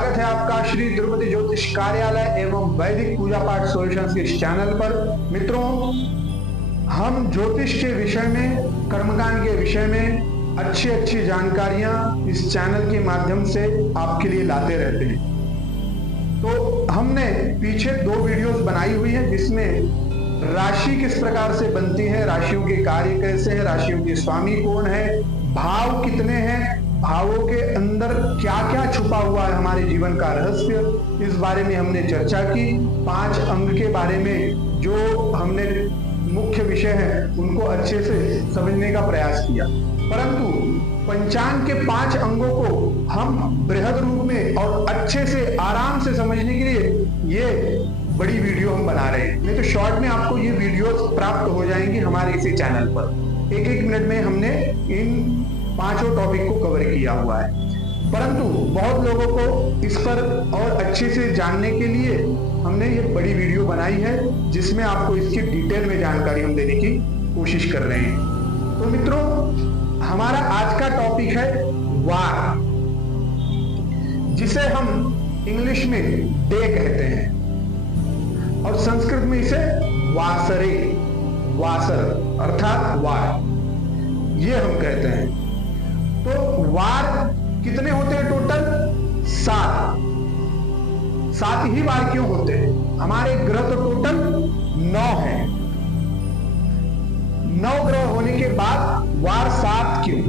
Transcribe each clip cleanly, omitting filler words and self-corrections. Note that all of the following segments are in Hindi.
स्वागत है आपका श्री तिरुपति ज्योतिष कार्यालय एवं वैदिक पूजा पाठ सॉल्यूशंस के इस चैनल पर। मित्रों, हम ज्योतिष के विषय में, कर्मकांड के विषय में अच्छी जानकारियां इस चैनल के माध्यम से आपके लिए लाते रहते हैं। तो हमने पीछे 2 वीडियोस बनाई हुई है जिसमें राशि किस प्रकार से बनती है, राशियों के कार्य कैसे हैं, राशियों के स्वामी कौन है, भाव कितने हैं, भावों के अंदर क्या क्या छुपा हुआ है हमारे जीवन का रहस्य, इस बारे में हमने चर्चा की। 5 अंग के बारे में जो हमने मुख्य विषय है उनको अच्छे से समझने का प्रयास किया, परंतु पंचांग के 5 अंगों को हम बृहद रूप में और अच्छे से आराम से समझने के लिए ये बड़ी वीडियो हम बना रहे हैं। नहीं तो शॉर्ट में आपको ये वीडियोस प्राप्त हो जाएंगी हमारे इसी चैनल पर। एक मिनट में हमने इन 5 टॉपिक को कवर किया हुआ है, परंतु बहुत लोगों को इस पर और अच्छे से जानने के लिए हमने ये बड़ी वीडियो बनाई है जिसमें आपको इसकी डिटेल में जानकारी हम देने की कोशिश कर रहे हैं। तो मित्रों, हमारा आज का टॉपिक है वार, जिसे हम इंग्लिश में डे कहते हैं और संस्कृत में इसे वासरे, वासर अर्थात वार, ये हम कहते हैं। तो वार कितने होते हैं टोटल? 7 ही वार क्यों होते हैं? हमारे ग्रह तो टोटल 9 है, 9 ग्रह होने के बाद वार 7 क्यों?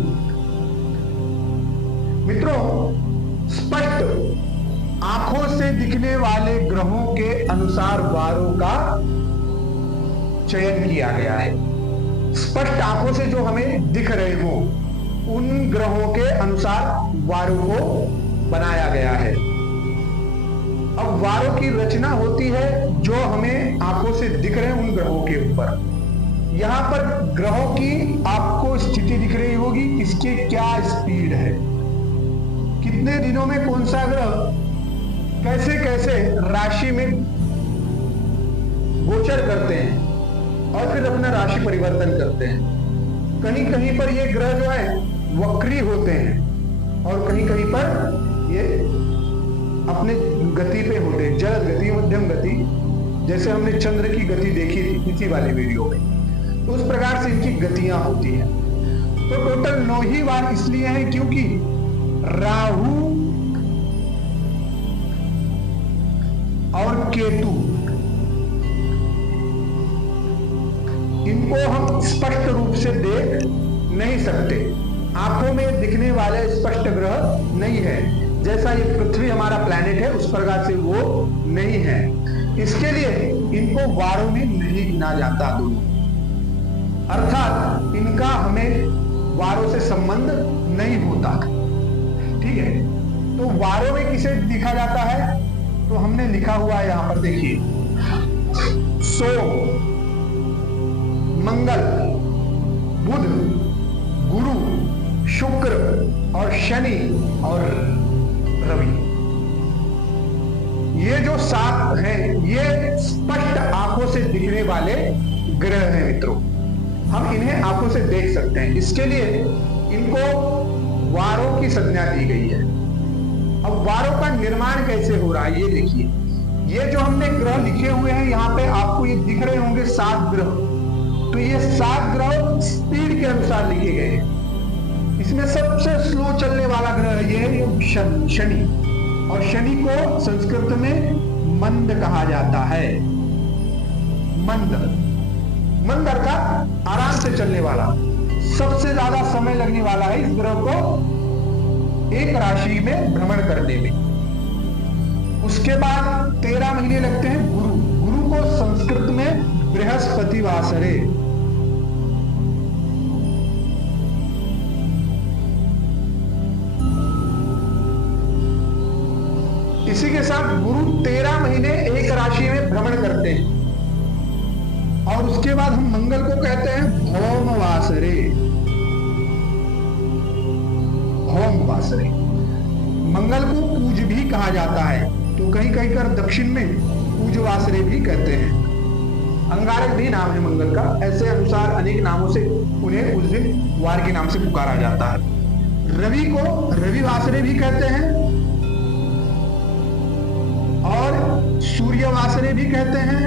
मित्रों, स्पष्ट आंखों से दिखने वाले ग्रहों के अनुसार वारों का चयन किया गया है। स्पष्ट आंखों से जो हमें दिख रहे हो उन ग्रहों के अनुसार वारों को बनाया गया है। अब वारों की रचना होती है जो हमें आंखों से दिख रहे हैं उन ग्रहों के ऊपर। यहां पर ग्रहों की आपको स्थिति दिख रही होगी, इसके क्या स्पीड है, कितने दिनों में कौन सा ग्रह कैसे कैसे राशि में गोचर करते हैं और फिर अपना राशि परिवर्तन करते हैं। कहीं कहीं पर ये ग्रह जो है वक्री होते हैं और कहीं कहीं पर ये अपने गति पे होते हैं, जलद गति, मध्यम गति, जैसे हमने चंद्र की गति देखी थी इसी वाले वीडियो में। तो उस प्रकार से इनकी गतियां होती हैं। तो टोटल 9 ही वार इसलिए हैं क्योंकि राहु और केतु, इनको हम स्पष्ट रूप से देख नहीं सकते, आंखों में दिखने वाले स्पष्ट ग्रह नहीं है। जैसा ये पृथ्वी हमारा प्लैनेट है उस प्रकार से वो नहीं है, इसके लिए इनको वारों में नहीं गिना जाता दोनों, अर्थात इनका हमें वारों से संबंध नहीं होता। ठीक है, तो वारों में किसे लिखा जाता है? तो हमने लिखा हुआ है यहां पर, देखिए, सोम, मंगल, बुध, गुरु, शुक्र और शनि और रवि। ये जो 7 हैं ये स्पष्ट आंखों से दिखने वाले ग्रह हैं मित्रों। हम इन्हें आंखों से देख सकते हैं, इसके लिए इनको वारों की संज्ञा दी गई है। अब वारों का निर्माण कैसे हो रहा है ये देखिए। ये जो हमने ग्रह लिखे हुए हैं यहाँ पे आपको ये दिख रहे होंगे 7 ग्रह। तो ये 7 ग्रह स्पीड के अनुसार लिखे गए हैं। इसमें सबसे स्लो चलने वाला ग्रह ये है शनि, और शनि को संस्कृत में मंद कहा जाता है। मंद, मंद अर्थात आराम से चलने वाला, सबसे ज्यादा समय लगने वाला है इस ग्रह को एक राशि में भ्रमण करने में। उसके बाद 13 महीने लगते हैं गुरु। गुरु को संस्कृत में बृहस्पति वासरे, इसी के साथ गुरु 13 महीने एक राशि में भ्रमण करते हैं। और उसके बाद हम मंगल को कहते हैं भौम वासरे, भौम वासरे। मंगल को पूज भी कहा जाता है, तो कहीं कहीं कर दक्षिण में पूज वासरे भी कहते हैं। अंगारक भी नाम है मंगल का, ऐसे अनुसार अनेक नामों से उन्हें उस दिन वार के नाम से पुकारा जाता है। रवि को रवि वासरे भी कहते हैं और सूर्यवासरे भी कहते हैं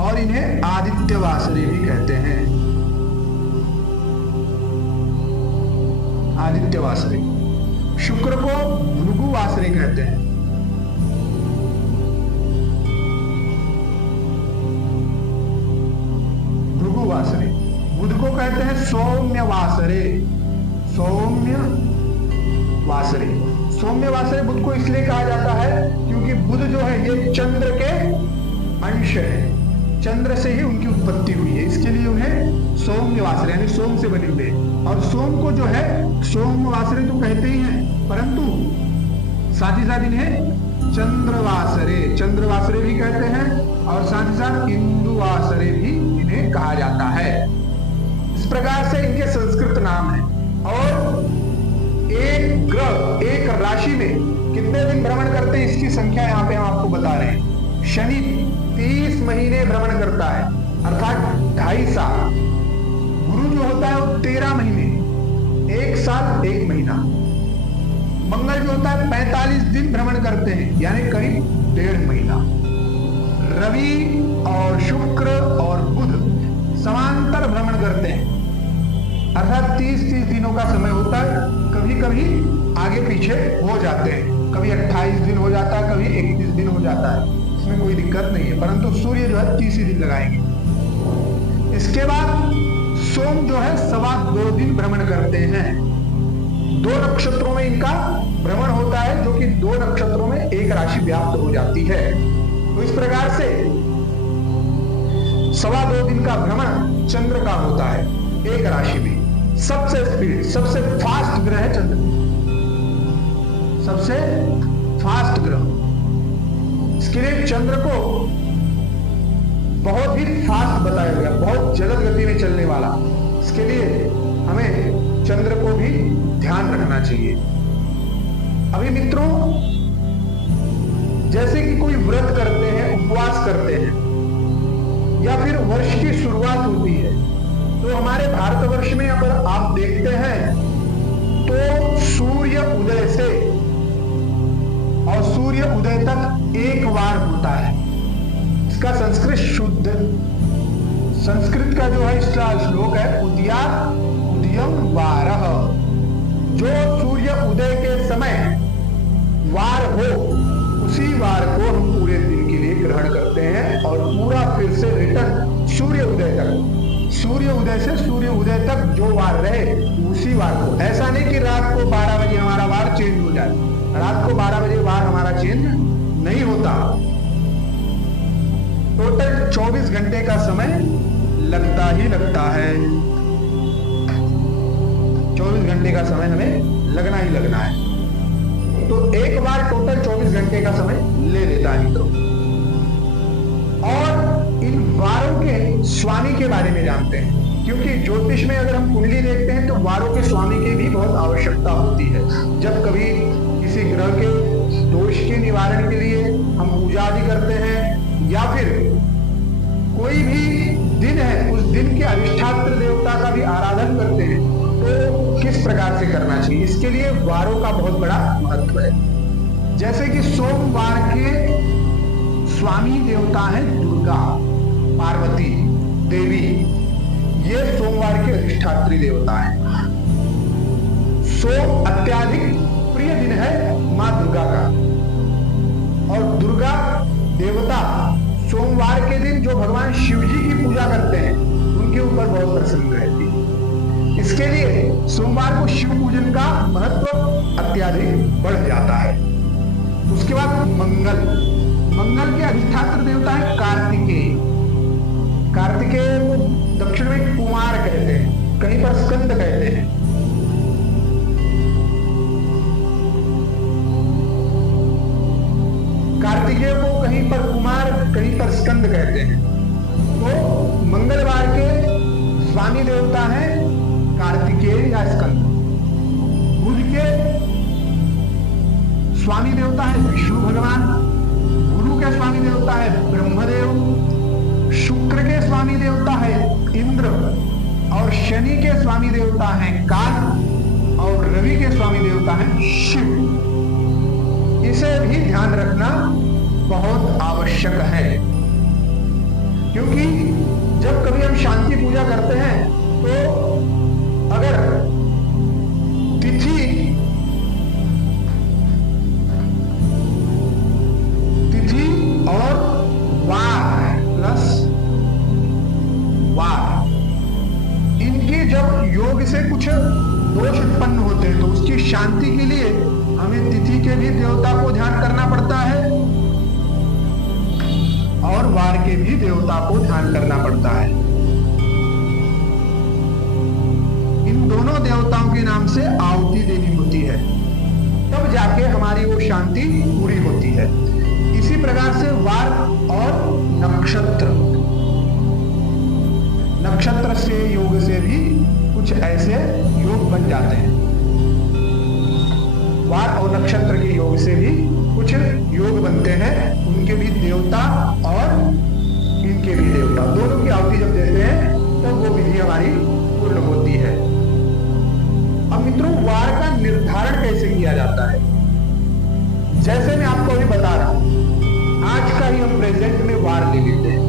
और इन्हें आदित्यवासरे भी कहते हैं। आदित्यवासरे। शुक्र को भृगुवासरे कहते हैं। भृगुवासरे। बुध को कहते हैं सौम्यवासरे। सौम्यवासरे। सौम्यवासरे बुध को इसलिए कहा जाता है क्योंकि बुध जो है ये चंद्र के अंश है, चंद्र से ही उनकी उत्पत्ति हुई है, इसके लिए उन्हें सौम्यवासरे यानी सोम से बने हुए। और सोम को जो है सोमवासरे तो कहते ही हैं, परंतु साथ ही साथ इन्हें चंद्रवासरे भी कहते हैं और साथ ही साथ इंदुवासरे भी इन्हें कहा जाता है। इस प्रकार से इनके संस्कृत नाम है। और एक ग्रह एक राशि में कितने दिन भ्रमण करते हैं इसकी संख्या यहाँ पे हम आपको बता रहे हैं। शनि 30 महीने भ्रमण करता है, अर्थात 2.5 साल। गुरु जो होता है वो 13 महीने, 1 साल 1 महीना। मंगल जो होता है 45 दिन भ्रमण करते हैं, यानी करीब 1.5 महीना। रवि और शुक्र और बुध समांतर भ्रमण करते हैं, अर्थात 30 दिनों का समय होता है। कभी कभी आगे पीछे हो जाते हैं, कभी 28 दिन हो जाता है, कभी 31 दिन हो जाता है, इसमें कोई दिक्कत नहीं है, परंतु सूर्य जो है 30 दिन लगाएंगे। इसके बाद सोम जो है 2.25 दिन भ्रमण करते हैं। 2 नक्षत्रों में इनका भ्रमण होता है, जो कि 2 नक्षत्रों में एक राशि व्याप्त हो जाती है। तो इस प्रकार से 2.25 दिन का भ्रमण चंद्र का होता है एक राशि में। सबसे स्पीड सबसे फास्ट ग्रह है चंद्र, सबसे फास्ट ग्रह। इसके लिए चंद्र को बहुत ही फास्ट बताया गया, बहुत जल्द गति में चलने वाला। इसके लिए हमें चंद्र को भी ध्यान रखना चाहिए। अभी मित्रों, जैसे कि कोई व्रत करते हैं, उपवास करते हैं, या फिर वर्ष की शुरुआत होती है, तो हमारे भारतवर्ष में अगर आप देखते हैं तो सूर्य उदय से और सूर्य उदय तक एक बार होता है। इसका संस्कृत शुद्ध संस्कृत का जो है इसका श्लोक है उदयम वारः। जो सूर्य उदय के समय वार हो, उसी वार को हम पूरे दिन के लिए ग्रहण करते हैं और पूरा फिर से रिटर्न सूर्य उदय तक, सूर्य उदय से सूर्य उदय तक जो वार रहे उसी वार को। ऐसा नहीं कि रात को 12 बजे हमारा वार चेंज हो जाए, रात को 12 बजे वार हमारा चेंज नहीं होता। टोटल 24 घंटे का समय लगता ही लगता है। 24 घंटे का समय हमें लगना ही लगना है। तो एक बार टोटल 24 घंटे का समय ले लेता है मित्रों। और इन वारों के स्वामी के बारे में जानते हैं, क्योंकि ज्योतिष में अगर हम कुंडली देखते हैं तो वारों के स्वामी की भी बहुत आवश्यकता होती है। जब कभी किसी ग्रह के दोष के निवारण के लिए हम पूजा आदि करते हैं, या फिर कोई भी दिन है उस दिन के अधिष्ठात्र देवता का भी आराधन करते हैं, तो किस प्रकार से करना चाहिए, इसके लिए वारों का बहुत बड़ा महत्व है। जैसे कि सोमवार के स्वामी देवता है दुर्गा, पार्वती देवी, ये सोमवार के अधिष्ठात्री देवता है। सोम अत्याधिक प्रिय दिन है मां दुर्गा का, और दुर्गा देवता सोमवार के दिन जो भगवान शिव जी की पूजा करते हैं उनके ऊपर बहुत प्रसन्न रहती है। इसके लिए सोमवार को शिव पूजन का महत्व अत्याधिक बढ़ जाता है। उसके बाद मंगल के अधिष्ठात्र देवता है कार्तिकेय। कार्तिकेय को दक्षिण में कुमार कहते हैं, कहीं पर स्कंद कहते हैं। कार्तिकेय को कहीं पर कुमार, कहीं पर स्कंद कहते हैं। तो मंगलवार के स्वामी देवता है कार्तिकेय या स्कंद। बुध के स्वामी देवता है विष्णु भगवान। गुरु के स्वामी देवता है ब्रह्मदेव। शुक्र के स्वामी देवता है इंद्र, और शनि के स्वामी देवता है काल, और रवि के स्वामी देवता है शिव। इसे भी ध्यान रखना बहुत आवश्यक है, क्योंकि जब कभी हम शांति पूजा करते हैं तो अगर तिथि और वार प्लस वार, इनके जब योग से कुछ दोष उत्पन्न होते हैं तो उसकी शांति के लिए हमें तिथि के भी देवता को ध्यान करना पड़ता है और वार के भी देवता को ध्यान करना पड़ता है। इन दोनों देवताओं के नाम से आहुति देनी होती है, तब जाके हमारी वो शांति पूरी होती है। इसी प्रकार से वार और नक्षत्र से योग से भी कुछ ऐसे योग बन जाते हैं। वार और नक्षत्र के योग से भी कुछ योग बनते हैं, उनके भी देवता और इनके भी देवता, दोनों की आहुति जब देते हैं तब वो विधि हमारी पूर्ण होती है। अब मित्रों, वार का निर्धारण कैसे किया जाता है? जैसे मैं आपको अभी बता रहा हूं, आज का ही हम प्रेजेंट में वार ले लेते हैं।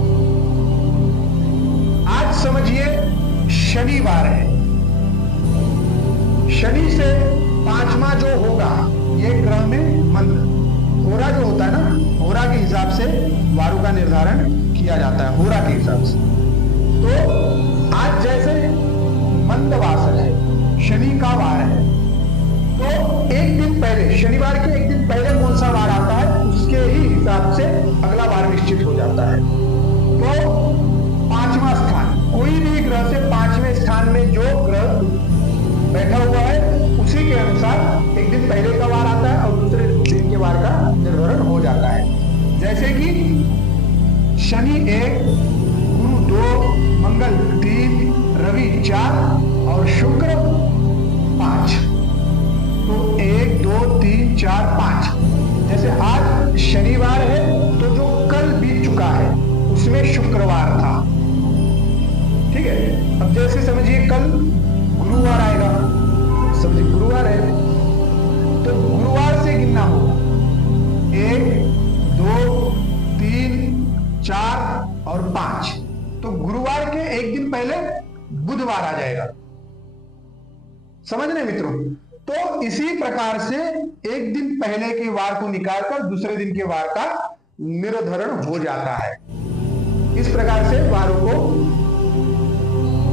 आज समझिए शनिवार है, शनि से पांचवा जो होगा ये ग्रह में मंद, होरा जो होता है ना, होरा के हिसाब से वारों का निर्धारण किया जाता है, होरा के हिसाब से। तो आज जैसे मंदवासर है, शनि का वार है, तो एक दिन पहले, शनिवार के एक दिन पहले कौन सा वार आता है उसके ही हिसाब से अगला वार निश्चित हो जाता है। तो पांचवा स्थान, कोई भी ग्रह से पांचवें स्थान में जो ग्रह बैठा हुआ है उसी के अनुसार एक दिन पहले का वार आता है और दूसरे दिन के वार का निर्धारण हो जाता है। जैसे कि शनि 1, गुरु 2, मंगल 3, रवि 4 और शुक्र 5। तो 1, 2, 3, 4, 5। जैसे आज शनिवार है तो जो कल बीत चुका है उसमें शुक्रवार था, ठीक है। अब जैसे समझिए कल गुरुवार आएगा, समझिए गुरुवार है तो गुरुवार से गिनना होगा 1, 2, 3, 4 और 5। तो गुरुवार के एक दिन पहले बुधवार आ जाएगा, समझ रहे मित्रों। तो इसी प्रकार से एक दिन पहले के वार को निकालकर दूसरे दिन के वार का निर्धारण हो जाता है। इस प्रकार से वारों को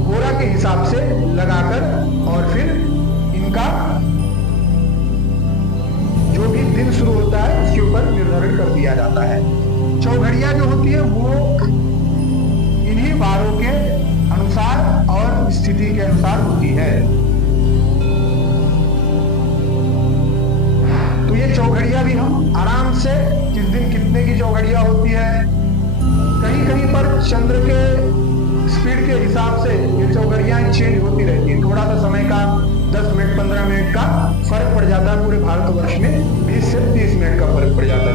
होरा के हिसाब से लगाकर और फिर इनका जो भी दिन शुरू होता है उसके ऊपर निर्धारण कर दिया जाता है। चौघड़िया जो होती है वो इन्हीं वारों के अनुसार और स्थिति के अनुसार होती है। तो ये चौघड़िया भी हम आराम से किस दिन कितने की चौघड़िया होती है, कहीं कहीं पर चंद्र के स्पीड के हिसाब से ये चौघड़ियां चेंज होती रहती है। थोड़ा सा समय का 10 मिनट 15 मिनट का फर्क पड़ जाता है, पूरे भारतवर्ष में 20 से 30 मिनट का फर्क पड़ जाता है।